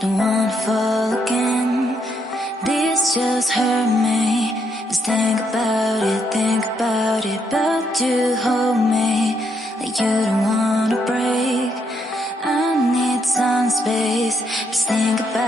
don't wanna fall again. This just hurt me. Just think about it, but you hold me like you don't wanna break. I need some space. Just think about